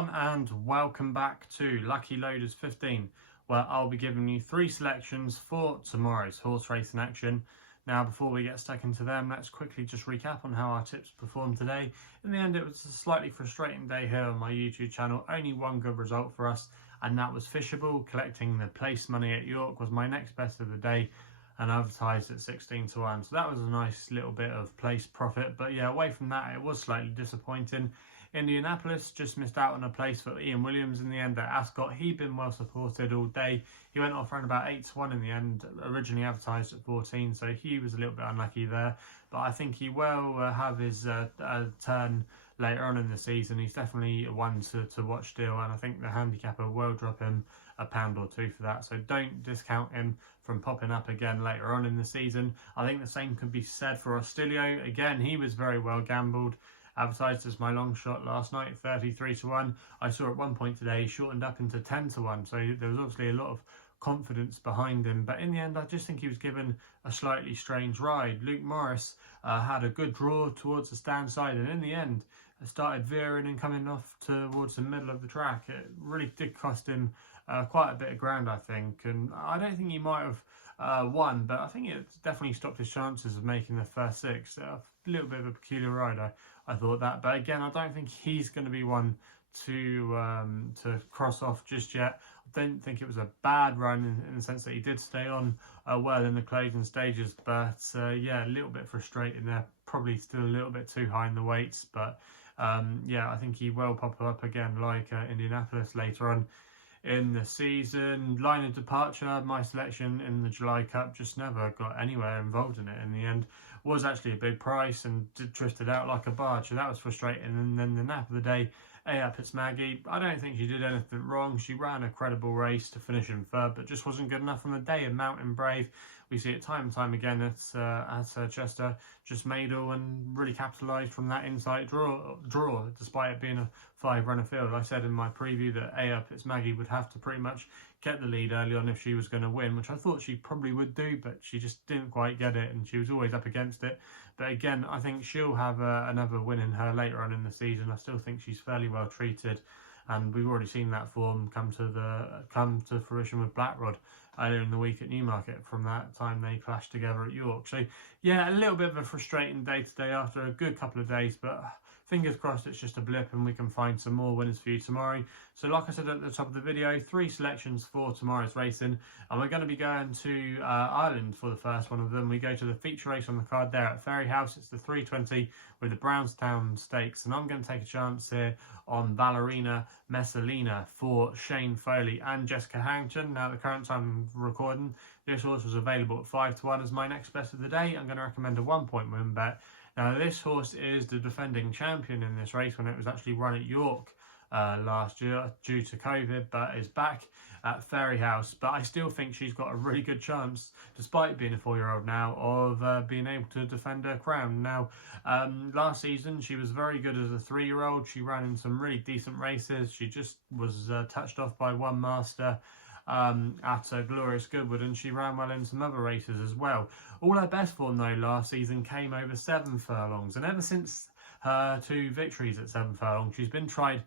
everyone, and welcome back to Lucky Loaders 15, where I'll be giving you 3 selections for tomorrow's horse racing action. Now, before we get stuck into them, let's quickly just recap on how our tips performed today. In the end, it was a slightly frustrating day here on my YouTube channel. Only one good result for us, and that was Fishable. Collecting the place money at York was my next best of the day, and advertised at 16 to 1. So that was a nice little bit of place profit. But yeah, away from that, it was slightly disappointing. Indianapolis just missed out on a place for Ian Williams in the end at Ascot. He'd been well supported all day. He went off around about 8 to 1 in the end, originally advertised at 14, so he was a little bit unlucky there. But I think he will have his turn later on in the season. He's definitely one to watch still, and I think the handicapper will drop him a pound or two for that. So don't discount him from popping up again later on in the season. I think the same could be said for Ostilio. Again, he was very well gambled. Advertised as my long shot last night, 33 to 1. I saw at one point today shortened up into 10 to 1. So there was obviously a lot of confidence behind him. But in the end, I just think he was given a slightly strange ride. Luke Morris had a good draw towards the stand side, and in the end, started veering and coming off towards the middle of the track. It really did cost him quite a bit of ground, I think. And I don't think he might have won, but I think it definitely stopped his chances of making the first 6. A little bit of a peculiar rider, I thought that. But again, I don't think he's going to be one to cross off just yet. I don't think it was a bad run in the sense that he did stay on well in the closing stages. But yeah, a little bit frustrating there. Probably still a little bit too high in the weights. But yeah, I think he will pop up again like Indianapolis later on in the season. Line of departure, my selection in the July Cup just never got anywhere involved in it in the end. Was actually a big price and drifted out like a barge, so that was frustrating. And then the nap of the day, It's Maggie. I don't think she did anything wrong. She ran a credible race to finish in third, but just wasn't good enough on the day. And Mountain Brave, we see it time and time again at Chester, just made all and really capitalised from that inside draw, despite it being a 5-runner field. I said in my preview that It's Maggie would have to pretty much get the lead early on if she was going to win, which I thought she probably would do, but she just didn't quite get it, and she was always up against it. But again, I think she'll have another win in her later on in the season. I still think she's fairly well treated, and we've already seen that form come to fruition with Blackrod earlier in the week at Newmarket from that time they clashed together at York. So yeah, a little bit of a frustrating day today after a good couple of days, but fingers crossed it's just a blip and we can find some more winners for you tomorrow. So like I said at the top of the video, 3 selections for tomorrow's racing, and we're going to be going to Ireland for the first one of them. We go to the feature race on the card there at Fairyhouse. It's the 320 with the Brownstown Stakes, and I'm going to take a chance here on Valeria, Messalina for Shane Foley and Jessica Harrington. Now, at the current time of recording, this horse was available at 5 to 1 as my next best of the day. I'm going to recommend a 1-point win bet. Now, this horse is the defending champion in this race when it was actually run at York last year due to COVID, but is back at Fairyhouse. But I still think she's got a really good chance, despite being a 4-year-old now, of being able to defend her crown. Now, last season, she was very good as a 3-year-old. She ran in some really decent races. She just was touched off by one master at Glorious Goodwood, and she ran well in some other races as well. All her best form though last season came over 7 furlongs, and ever since her 2 victories at 7 furlongs, she's been tried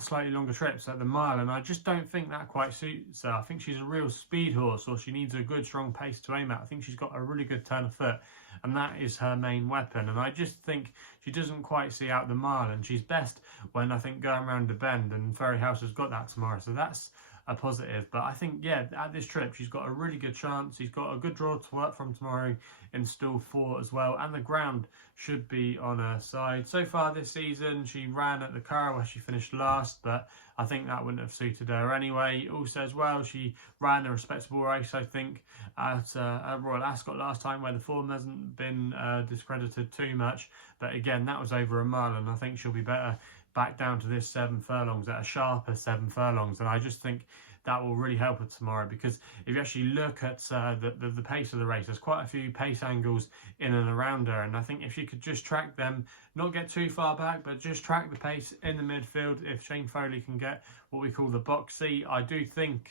slightly longer trips at the mile, and I just don't think that quite suits her. I think she's a real speed horse, or she needs a good strong pace to aim at. I think she's got a really good turn of foot, and that is her main weapon, and I just think she doesn't quite see out the mile, and she's best when I think going around the bend, and Fairyhouse has got that tomorrow, so that's a positive. But I think, yeah, at this trip she's got a really good chance. She's got a good draw to work from tomorrow in stall 4 as well, and the ground should be on her side. So far this season she ran at the Curragh where she finished last, but I think that wouldn't have suited her anyway. Also as well, she ran a respectable race, I think, at Royal Ascot last time, where the form hasn't been discredited too much, but again that was over a mile, and I think she'll be better back down to this 7 furlongs at a sharper 7 furlongs. And I just think that will really help her tomorrow, because if you actually look at the pace of the race, there's quite a few pace angles in and around her, and I think if she could just track them, not get too far back, but just track the pace in the midfield, if Shane Foley can get what we call the box seat, I do think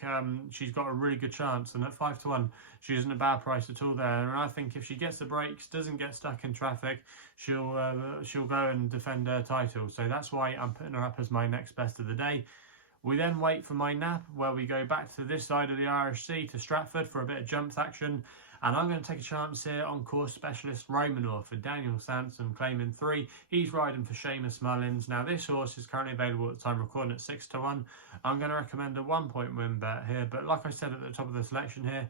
she's got a really good chance. And at 5-1, she isn't a bad price at all there. And I think if she gets the breaks, doesn't get stuck in traffic, she'll go and defend her title. So that's why I'm putting her up as my next best of the day. We then wait for my nap, where we go back to this side of the Irish Sea to Stratford for a bit of jumps action. And I'm going to take a chance here on course specialist Romanor for Daniel Sanson, claiming 3. He's riding for Seamus Mullins. Now, this horse is currently available at the time recording at 6-1. I'm going to recommend a 1-point win bet here. But like I said at the top of the selection here,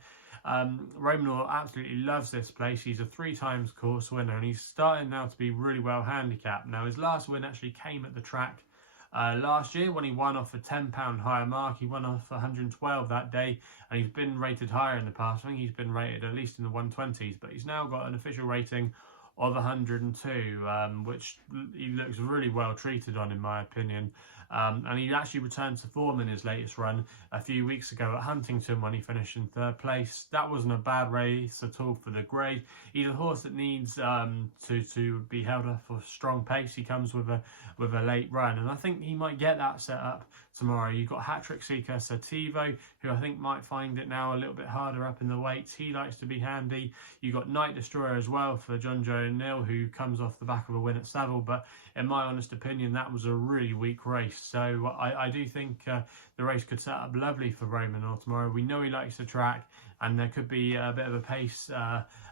Romanor absolutely loves this place. He's a 3 times course winner, and he's starting now to be really well handicapped. Now, his last win actually came at the track last year when he won off a £10 higher mark. He won off 112 that day, and he's been rated higher in the past. I think he's been rated at least in the 120s, but he's now got an official rating of 102, which he looks really well treated on, in my opinion. And he actually returned to form in his latest run a few weeks ago at Huntington when he finished in 3rd place. That wasn't a bad race at all for the grade. He's a horse that needs to be held up for strong pace. He comes with a late run, and I think he might get that set up tomorrow. You've got hat-trick seeker Sativo, who I think might find it now a little bit harder up in the weights. He likes to be handy. You've got Night Destroyer as well for John Joe O'Neill, who comes off the back of a win at Savile, but in my honest opinion, that was a really weak race. So I do think the race could set up lovely for Romanor tomorrow. We know he likes to track, and there could be a bit of a pace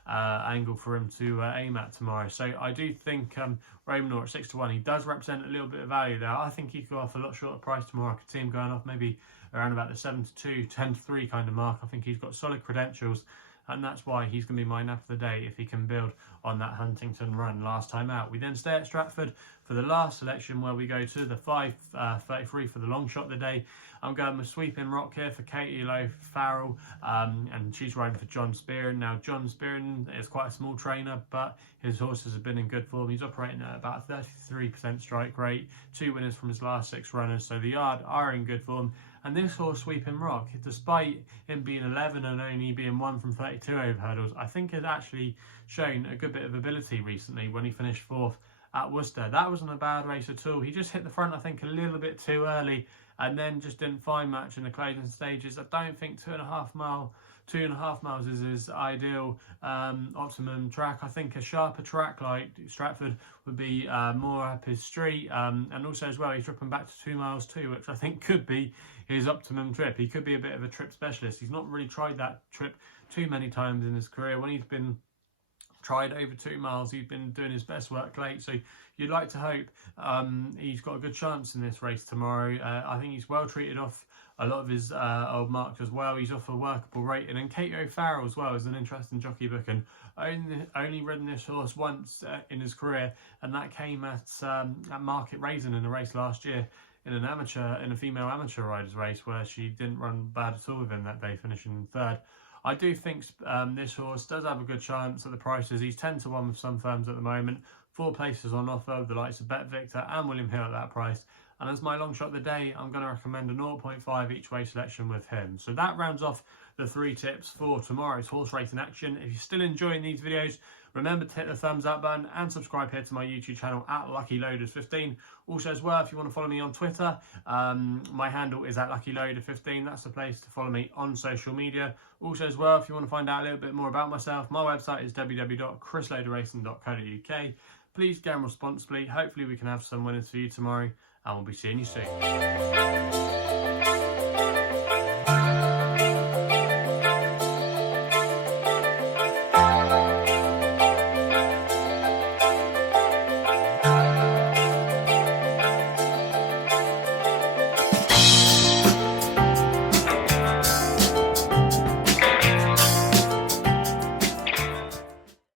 angle for him to aim at tomorrow. So I do think Romanor at 6-1, he does represent a little bit of value there. I think he could go off a lot shorter price tomorrow. I could see him going off maybe around about the 7-2, 10-3 kind of mark. I think he's got solid credentials, and that's why he's going to be my nap of the day if he can build on that Huntington run last time out. We then stay at Stratford for the last selection, where we go to the 5:33 for the long shot of the day. I'm going with Sweeping Rock here for Katie Lowe Farrell, and she's riding for John Spearin. Now, John Spearin is quite a small trainer, but his horses have been in good form. He's operating at about 33% strike rate, 2 winners from his last 6 runners, so the yard are in good form. And this horse, Sweeping Rock, despite him being 11 and only being 1 from 32 over hurdles, I think has actually shown a good bit of ability recently when he finished 4th at Worcester. That wasn't a bad race at all. He just hit the front, I think, a little bit too early, and then just didn't find much in the closing stages. I don't think 2.5 miles is his ideal optimum track. I think a sharper track like Stratford would be more up his street, and also as well, he's dropping back to 2 miles too, which I think could be his optimum trip. He could be a bit of a trip specialist. He's not really tried that trip too many times in his career. When he's been tried over 2 miles, he's been doing his best work late, so you'd like to hope he's got a good chance in this race tomorrow. I think he's well treated off a lot of his old marks as well. He's off a workable rating, and Katie O'Farrell as well is an interesting jockey book, and only ridden this horse once in his career, and that came at Market Raisin in a race last year in a female amateur riders race, where she didn't run bad at all with him that day, finishing 3rd. I do think this horse does have a good chance at the prices. He's 10-1 with some firms at the moment. 4 places on offer with the likes of BetVictor and William Hill at that price. And as my long shot of the day, I'm going to recommend a 0.5 each way selection with him. So that rounds off the 3 tips for tomorrow's horse racing action. If you're still enjoying these videos, remember to hit the thumbs up button and subscribe here to my YouTube channel at LuckyLoaders15. Also as well, if you want to follow me on Twitter, my handle is at LuckyLoader15. That's the place to follow me on social media. Also as well, if you want to find out a little bit more about myself, my website is www.chrisloaderracing.co.uk. Please gamble responsibly. Hopefully we can have some winners for you tomorrow, and we'll be seeing you soon.